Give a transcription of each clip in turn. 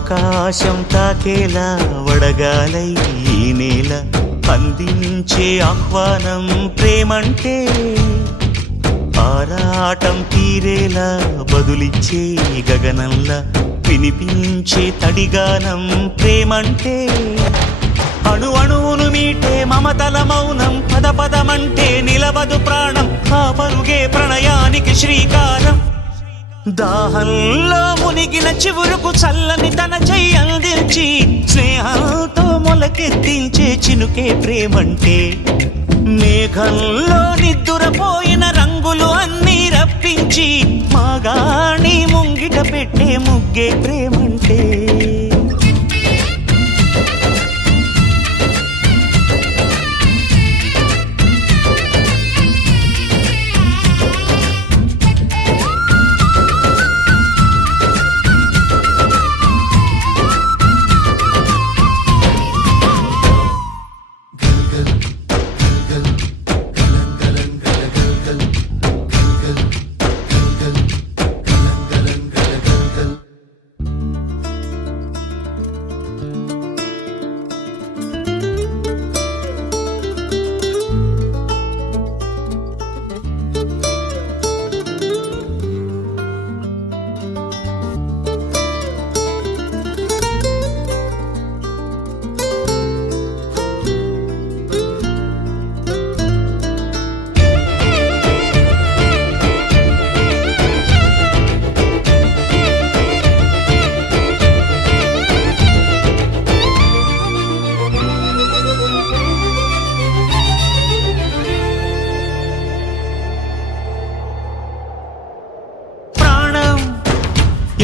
ఆకాశం తాకేలా వడగాలై ఈ నేల అందించే ఆహ్వానం ప్రేమంటే ఆరాటం తీరేలా బదులిచ్చే గగనంలా వినిపించే తడిగానం ప్రేమంటే అణు అణువును మీటే మమతల మౌనం పద పదమంటే నిలవదు ప్రాణం ఆ పరుగే ప్రణయానికి శ్రీకారం దాహంలో మునిగిన చివురుకు చల్లని తన చెయ్యి అందించి స్నేహంతో మొలకెత్తించే చినుకే ప్రేమంటే మేఘంలో నిద్దురపోయిన రంగులు అన్నీ రప్పించి మాగాణి ముంగిట పెట్టే ముగ్గే ప్రేమంటే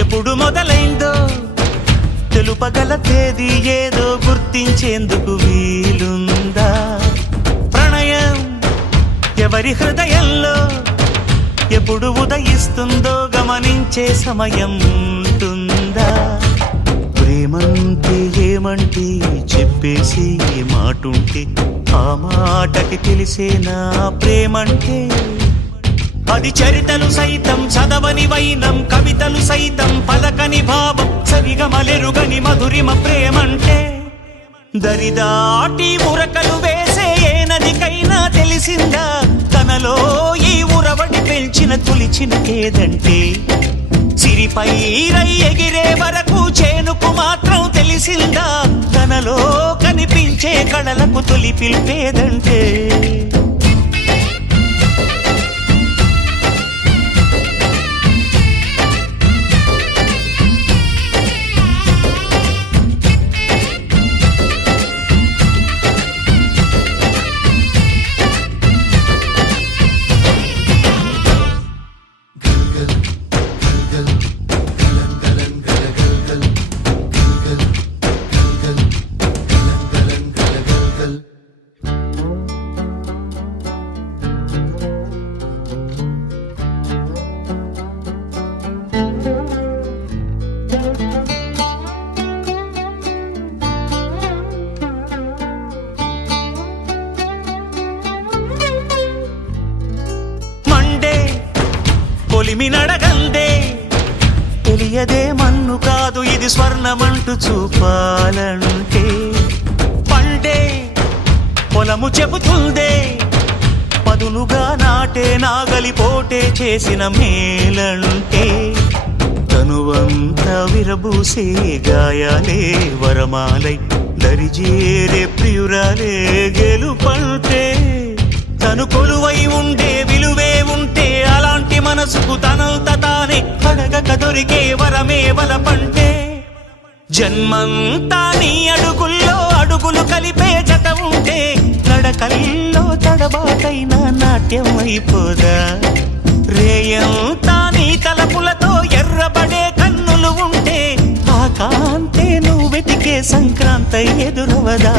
ఎప్పుడు మొదలైందో తెలుపగల తేదీ ఏదో గుర్తించేందుకు వీలుందా ప్రణయం ఎవరి హృదయంలో ఎప్పుడు ఉదయిస్తుందో గమనించే సమయం ఉంటుందా ప్రేమంటే ఏమంటే చెప్పేసి మాటుంటే ఆ మాటకి తెలిసేనా ప్రేమంటే అది చరితలు సైతం చదవని వైనం కవితలు సైతం పలకని భావం సరిగమలెరుగని మధురిమ ప్రేమంటే దరిదాటి ఉరకలు వేసే ఏ నదికైనా తెలిసిందా తనలో ఈ ఉరవడి పెంచిన తొలిచిన కేదంటే సిరిపై రై ఎగిరే వరకు చేనుకు మాత్రం తెలిసిందా తనలో కనిపించే కళలకు తొలి పిలిపేదంటే కొలిమినడగందే తెలియదే మన్ను కాదు ఇది స్వర్ణమంటూ చూపాలంటే పండే పొలము చెబుతుందే పదునుగా నాటే నాగలి పోటే చేసిన మేలంటే తనువంతా విరబూసే గాయాలే వరమాలై దరిజేరే ప్రియురాలే గెలుపంటే తను కొలువై ఉండే విలువే ఉంటే అలాంటి మనసుకు తనంత తానే అడగక దొరికే వరమే వలపంటే జన్మంతా నీ అడుగుల్లో అడుగులు కలిపే జత ఉంటే నడకల్లో తడబాటైన నాట్యం అయిపోదా రేయంతా నీ తలపులతో ఎర్రబడే కన్నులు ఉంటే ఆ కాంతే నువ్వు వెతికే సంక్రాంతి ఎదురవదా